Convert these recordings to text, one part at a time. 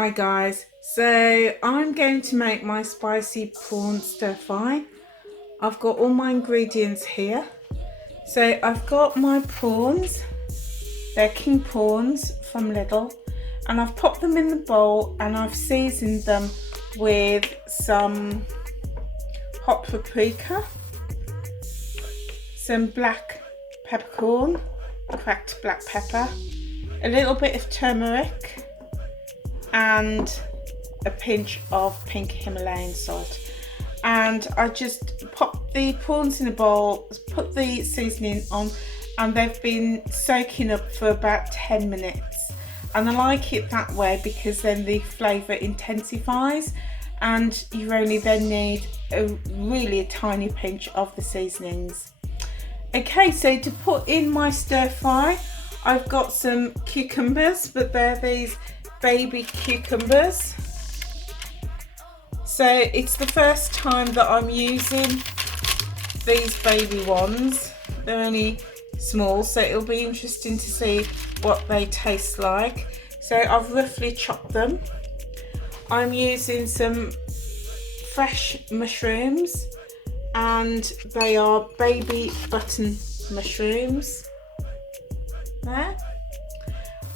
Hi guys, so I'm going to make my spicy prawn stir fry. I've got all my ingredients here. So I've got my prawns, they're king prawns from Lidl, and I've popped them in the bowl and I've seasoned them with some hot paprika, some black peppercorn, cracked black pepper, a little bit of turmeric, and a pinch of pink Himalayan salt. And I just pop the prawns in a bowl, put the seasoning on, and they've been soaking up for about 10 minutes. And I like it that way because then the flavour intensifies and you only then need really a tiny pinch of the seasonings. Okay, so to put in my stir fry, I've got some cucumbers, but they're these baby cucumbers. So it's the first time that I'm using these baby ones. They're only small, so it'll be interesting to see what they taste like. So I've roughly chopped them. I'm using some fresh mushrooms, and they are baby button mushrooms. There.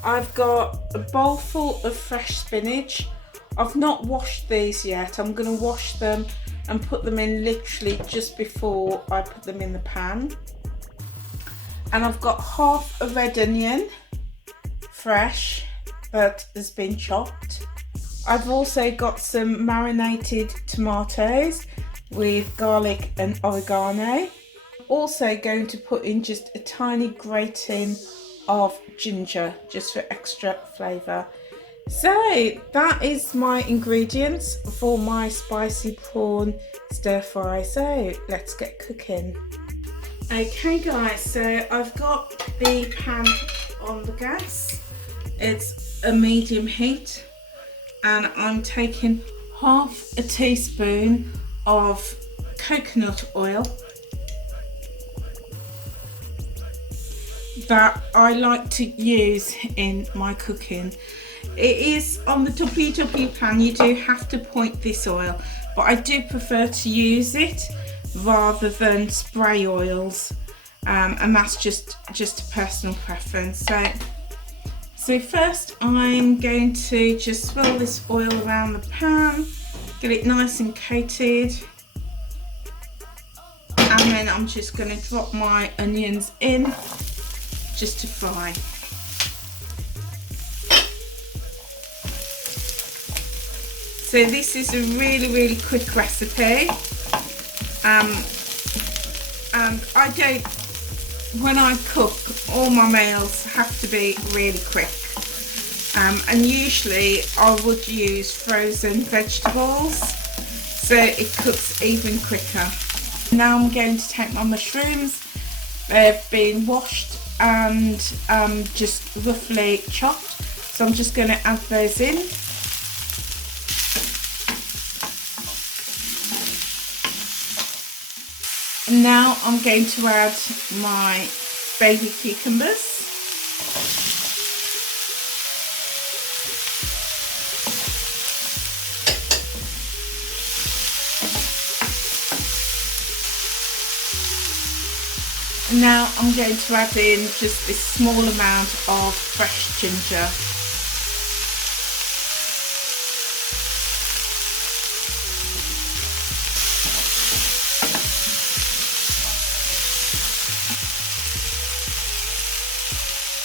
I've got a bowl full of fresh spinach. I've not washed these yet. I'm going to wash them and put them in literally just before I put them in the pan. And I've got half a red onion, fresh, that has been chopped. I've also got some marinated tomatoes with garlic and oregano. Also going to put in just a tiny grating of ginger, just for extra flavour. So that is my ingredients for my spicy prawn stir fry. So let's get cooking. Okay guys, so I've got the pan on the gas. It's a medium heat, and I'm taking half a teaspoon of coconut oil that I like to use in my cooking. It is on the WW pan, you do have to point this oil, but I do prefer to use it rather than spray oils, and that's just a personal preference. So first I'm going to just swirl this oil around the pan, get it nice and coated, and then I'm just going to drop my onions in just to fry. So this is a really quick recipe, and when I cook, all my meals have to be really quick, and usually I would use frozen vegetables, so it cooks even quicker. Now I'm going to take my mushrooms. They've been washed and just roughly chopped, so I'm just going to add those in. And now I'm going to add my baby cucumbers. And now I'm going to add in just this small amount of fresh ginger.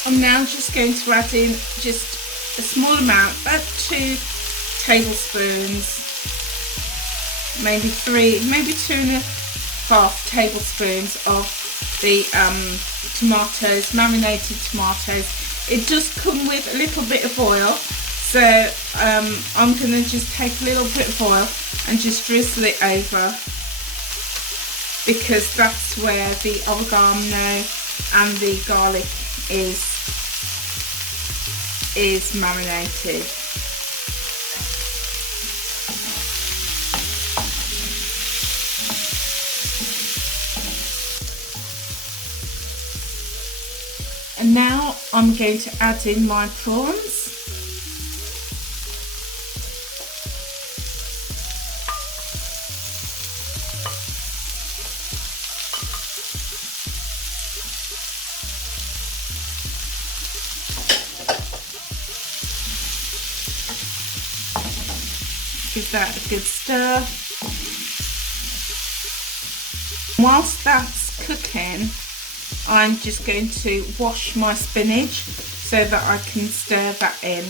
I'm now just going to add in just a small amount, about 2 tablespoons, maybe 3, maybe 2.5 tablespoons of the tomatoes, marinated tomatoes. It does come with a little bit of oil, so I'm going to just take a little bit of oil and just drizzle it over, because that's where the oregano and the garlic is marinated. And now I'm going to add in my prawns. give that a good stir. Whilst that's cooking, I'm just going to wash my spinach so that I can stir that in.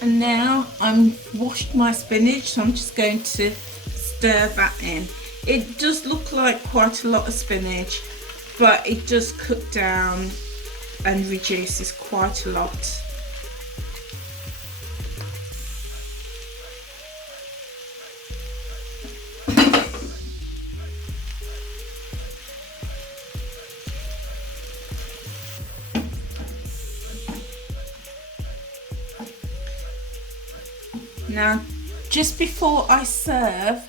And now I've washed my spinach, so I'm just going to stir that in. It does look like quite a lot of spinach, but it does cook down and reduces quite a lot. Now, just before I serve,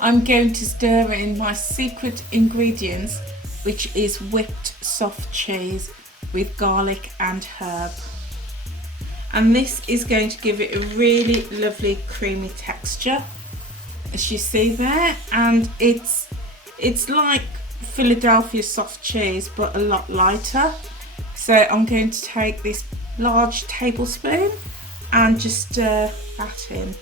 I'm going to stir in my secret ingredients, which is whipped soft cheese with garlic and herb. And this is going to give it a really lovely creamy texture, as you see there. And it's like Philadelphia soft cheese, but a lot lighter. So I'm going to take this large tablespoon and just stir that in.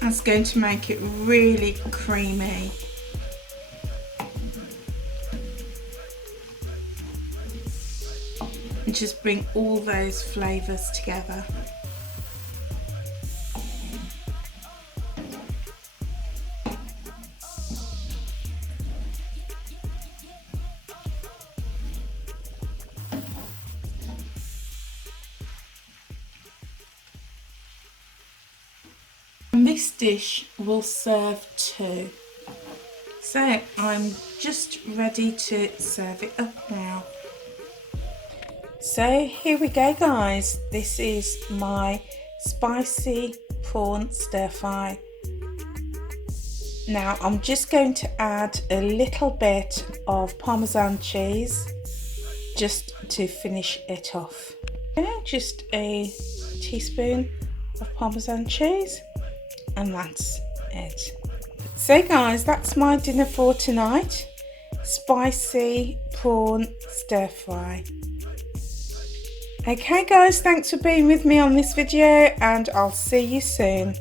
That's going to make it really creamy. And just bring all those flavours together. And this dish will serve too. So I'm just ready to serve it up now. So here we go, guys. This is my spicy prawn stir fry. Now I'm just going to add a little bit of Parmesan cheese just to finish it off. Just a teaspoon of Parmesan cheese. And that's it. So guys, that's my dinner for tonight. Spicy prawn stir fry. Okay guys, thanks for being with me on this video, and I'll see you soon.